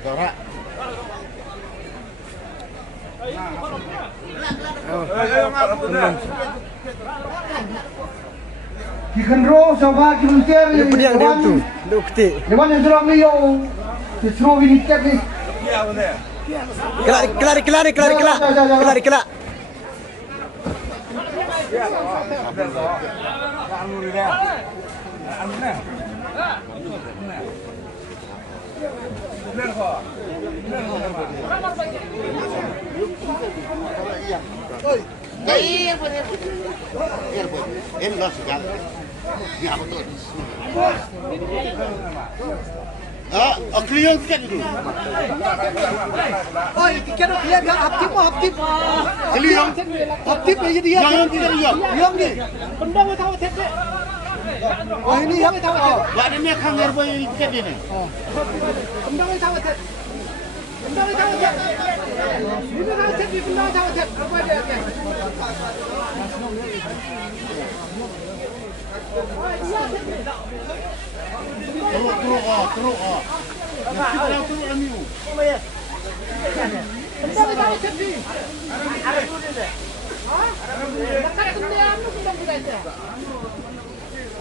Dorak. Kikendro sama kimuntir. Yang dia tu, dokti. Dewan yang serang ni yo. Disuruh winiket ni. Kelari. Ini loh segala. Ya betul. Klion tiket itu. Oh, tiket klion dah haptip. Klion. Haptip aja dia. Yang tidak lihat. Yang ni. Pendang tahu tiket. Oh ini yang tahu. Gak ada ni kang airboy tiket ini. Pendang tahu tiket. Pendang tahu tiket. Ini tahu tiket, pendang tahu tiket. Apa dia? Teruk. Yang teruk lamiu. Pendang tahu tiket. Ada dulu deh. Hah? Dekat kendang tu pendang kita.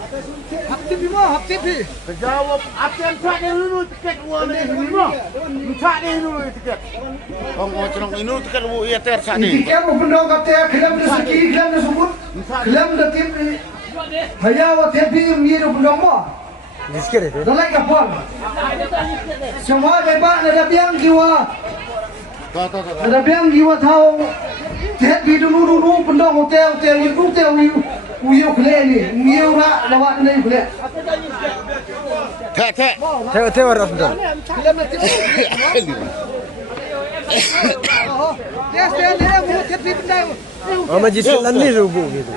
Haptip. Jawab apa yang tak ada dulu tiket uang ni dulu. Tak ada dulu tiket. Orang cerong ini tiket uang ia tersak ni. Tiket pendang kata kelam rezeki, kelam sebut. Kelam datip ni. Bayar tepi miru pendang mo. Diskir itu. Dalai kapal. Semua bebas ada biang jiwa. Ada biang jiwa tahu. Tepi dulu pendang hotel Uyo kule ni, uyo ra lawat ni kule. Tak. Tengok orang tu. Kelam datip. Dia mau tepi pendang. Oh, majlis lan ni rubuh gitu.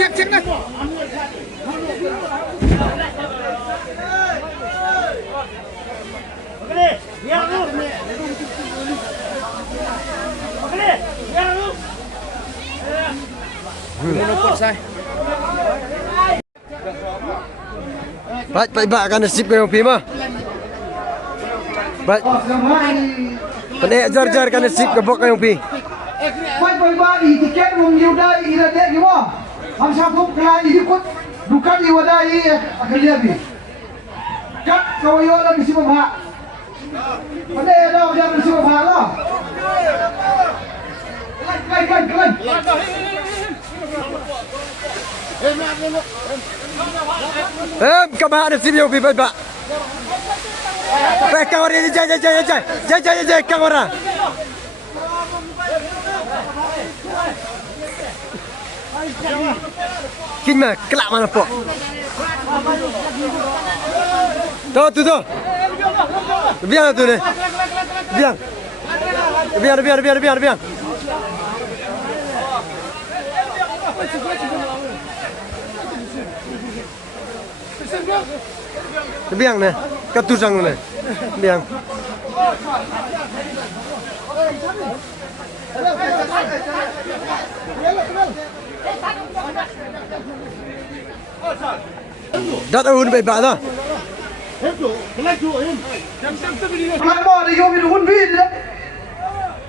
Cek nak. Baik kan nasib kau Pima. Baik. Penek jar kan nasib kau kau Pi. Baik di tiket mengiudai irade gimana? Ham satu kelai ikut bukan iwadai akan lihat. Kat kau yo la mesti memha. Pada ada dia mesti memha lah. Kelai. Kemana nasib kau Pi baik. Baik kau orang ni jai kau orang. Kima, kelak mana pok? Tu. Biar tu ni. Biar. Biar ni, ketusang ni. Biar. Dat tahun baik dah. Kelai mo ada yo bil hun bil.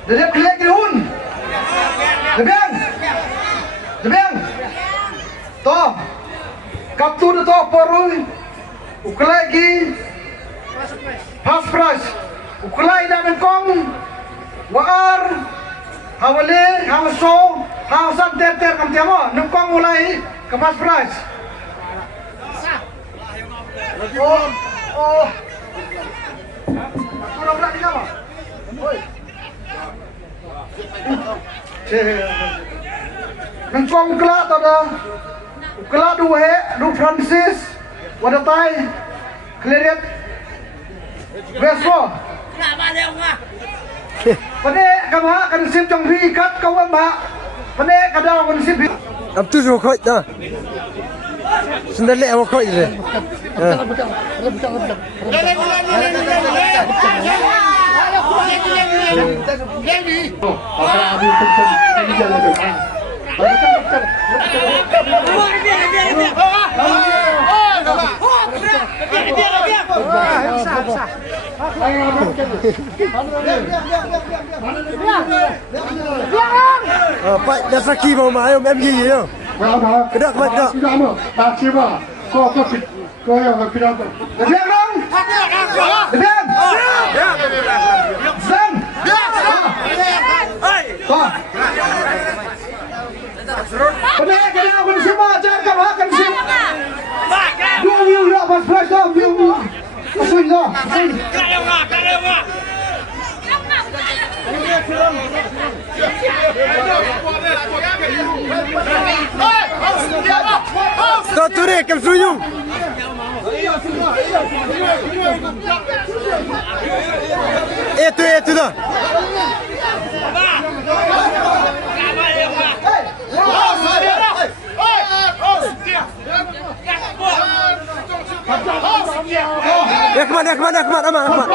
Dia kelai ke hun. Debiang. Toh. Kaptu tu porui. Ukelai gi. Half price. Ukelai dah mengkong. Waar. Hawale, hawaso, hawasan ter kam tiamo. Mengkong mulai ke half price. Oh. Kurang berat ni apa? Oi. Mengkong kelak tau dah. Kelak du Francis, wadatai, kleriat, Vespo. Pandai kamu kan sim jong bi kat kau mbak. Pandai kadang kan sim. Ab tu jo khoi dah. Sendal le awak khoi je. Lady. Pak dah saki mau main MG je. Kedak mat dak. Tak siapa. Kau fit. Kau yang fit apa? Diam dong. Diam. Diam. Kena aku di semua jangan kau akan sim. View ya pas flash dah view. Asal dah. Stop turun ke sunyu. Itu dah. Ahmad, Ahmad.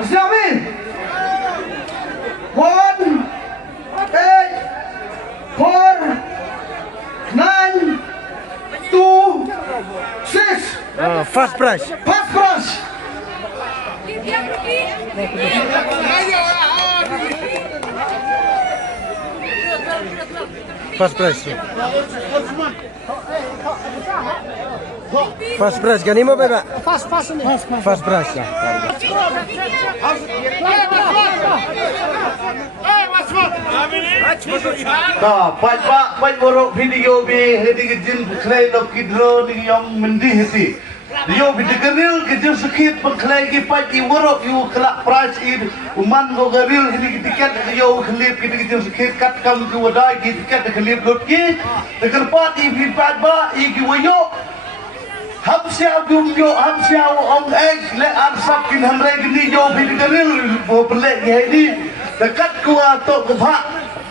Siapin 1 8 4 9 2 6 Fast price. Fast price kan lima Pak? Fast price. Nah, Pak borok video bi hedi kejin klay lo kidro di yang mendih heti. Yo bi degeril kejin sakit pengklay ki Pak i borok yu kelak price id uman go geril hedi tiket yo klip kejin sakit kat kam ku wadai ki tiket klip lot ki deger Pak i bi Pak ba i ki wayo Hamsia dumyo hamsia ong egg le arsap kin hamre gini yo bi degeril bo pelek hedi dekat ku atok ku Pak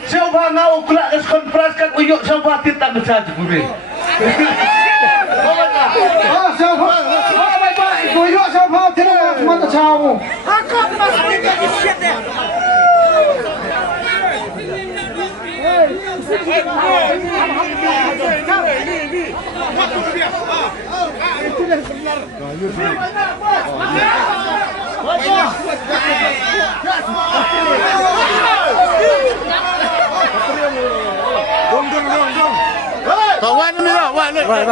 siapa ngau kelak es konferensi kan uyuk siapa tidak bisa jepuri. siapa? Baik, uyuk siapa? Tidak cuma tahu. Kawan ni lah, wah ni. Vai.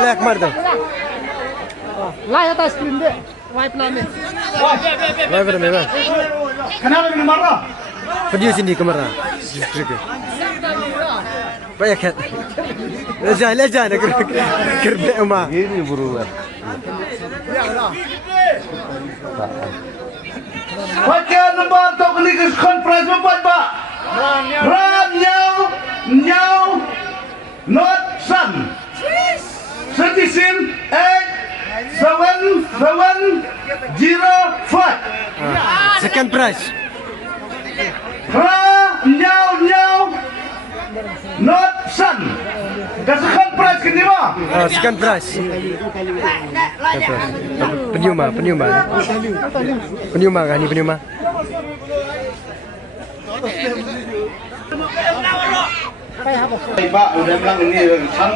Lek mar tu. Lai atas screen deh. Wipe nama. Vai ber me. Kenapa ini marah? Video sini kamera. Banyak kat. Lejan nak kerbe uma. Ini buruan. Baca nombor tok ni ke konferensi membuat Pak. Ram nyau not sun. Citizen 87705. Second price. Nyau not sun. Kasihkan price kini mah. Second price. Penyuma kan ni penyuma. Pak udah bilang ini san.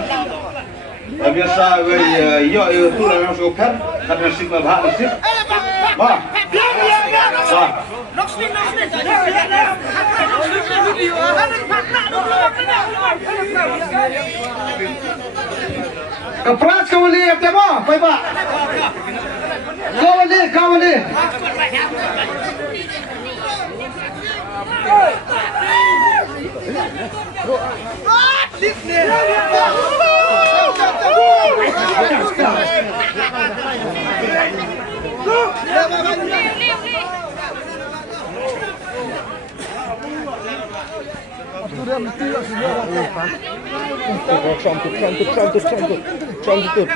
Biasa yo tu lah langsung kan nasib bah nasib. Bah. Kepras kau boleh apa apa? Baik Pak. Kau boleh.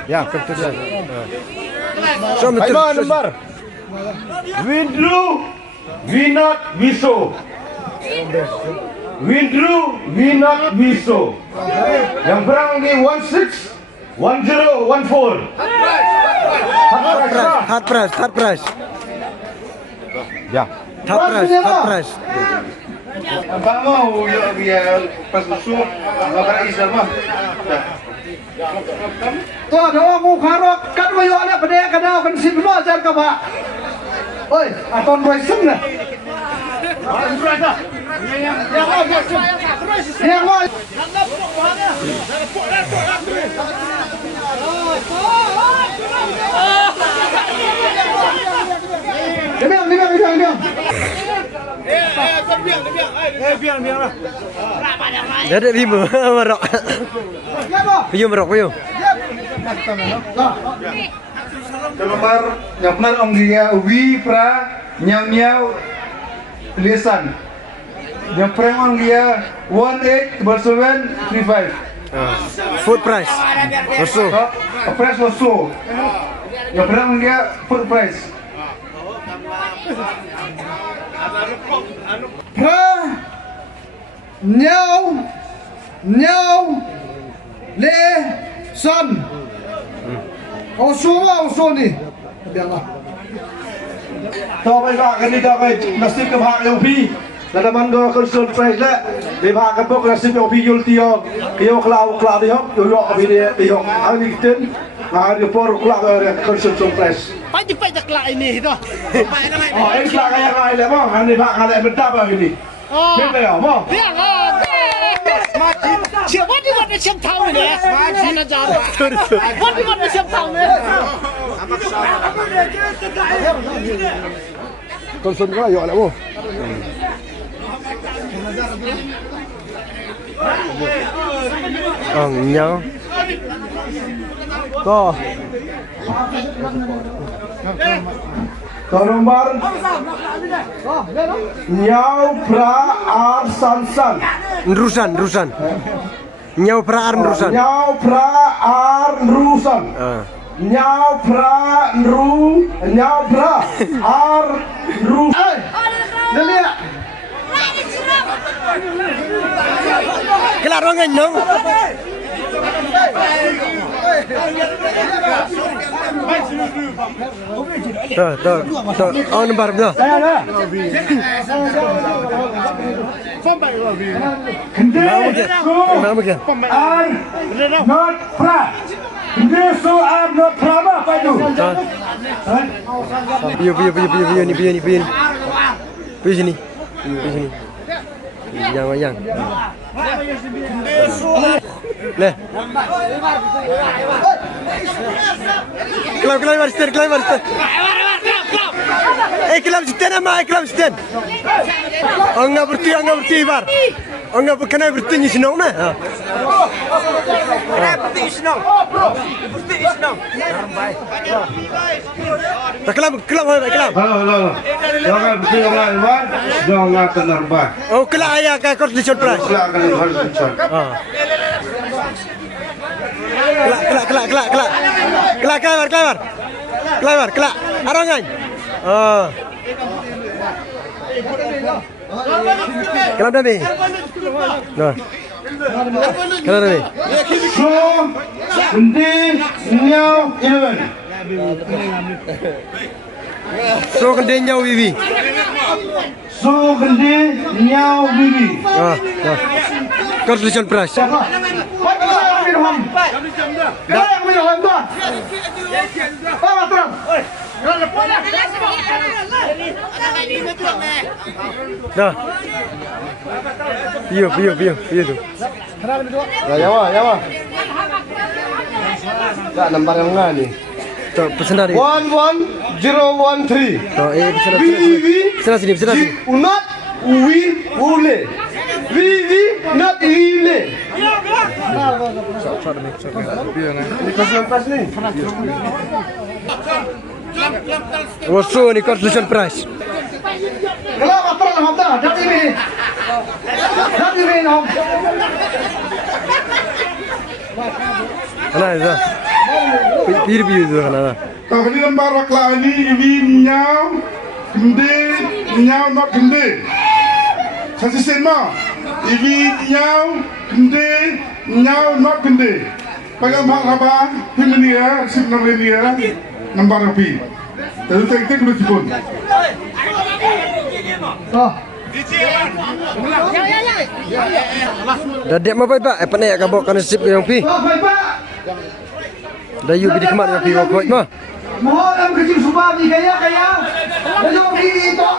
Ya, kebetulan. Ayo nomor. Windrew, we not wiso. Windrew, we not wiso. Yang perang ni 16, 10, 14. Hard price. Ya. Hard price. Abang mau ya pas musuh bakar Islam mah. Tuh ada orang mukharok kan wayo ada pedaya kadang kan si benar ajar ka Pak. Oi, aton roisen lah. Yang mau Diam. Ada bima merok. Piyu merok piyu. Nomor yang benar om dia wi pra nyau lisan. Yang perang om dia 183735. Food price. Orso. Price also. Yang perang om dia full price. pra nhau le son. Oso ni. Biarlah. ต่อไปว่ากันนี่ก็ไปนักสิบกับหาเอลพีแล้วมันก็คอนเสิร์ตไฟและเดี๋ยวพากันพวกนักสิบเอลพียุลตีออกเดี๋ยวคลาวดีฮอกโยโย่ไปเดี๋ยวอันนี้กินมาเดี๋ยวพอคลาวคอนเสิร์ตส่งไฟ ไปจากไกลนี่ตัวไปทำไม อ๋อเอ็กซ์ลากันยังไงเลยมั้งอันนี้พากันอะไรเป็นตับอะไรนี่เห็นไหมอ่ะมั้ง เรื่องเชื่อวันที่วันเชื่อมทางเลยวันอาจารย์วันที่วันเชื่อมทางเลย Konsun ko ayo ala mo. Ang nhau. To. Nomor nyau pra ar sansan. Rusan. Nhau peraan rusan. Nyau pra ar rusan. Nyau pra ar ru. Delia. Kelar orang nyong. Tuh. Oh nomor betul. Mana mungkin? Ar not pra. Deso ar not pra apa itu? Piyu ni. Piyu sini. Yang. Leh. Kelam Marsten. Kelam Sten. Enggak berhenti bar. Enggak kena berhenti senang nah. Berhenti senang. Kelam. Halo. Jangan berhenti orang lain. Jangan terbang. Oh, kelam ayah ke Constitution Prize. Silakan Constitution. Kelak. Arangan. Oh. Kelak dah ni. Nah. Kelak dah ni. So, Kendi, Nyau, 11. So kendi nyau bibi. So, Kendi, Nyau, Bibi. Constitution Prize. Dah. Piyu tu. Ya. Tak nampak yang mana ni? Tu pesan dari. 11013. Pesan sini. Unat, ule. Vivi, not ile. Ini kasihan pas ni. Wasu ni Constitution Prize. Kalau apa lah hamda, dari ini. Dari ini om. Ana itu. Bir itu kan ana. Kalau ini lembar wakla ini nyau, kende, nyau not kende. Saya sema, nyau, kende, nyau not kende. Bagai mak apa, pilihan sip namanya lembar api. Terus kita kudu jemput. Oh. Dadek apa Pak? Apa nak kabok kan sip yang pi? Oh, baik Pak. Dayu bidi kemat yang pi kok mah. Mohon am kecil subah ni kaya. Lalu ini itu.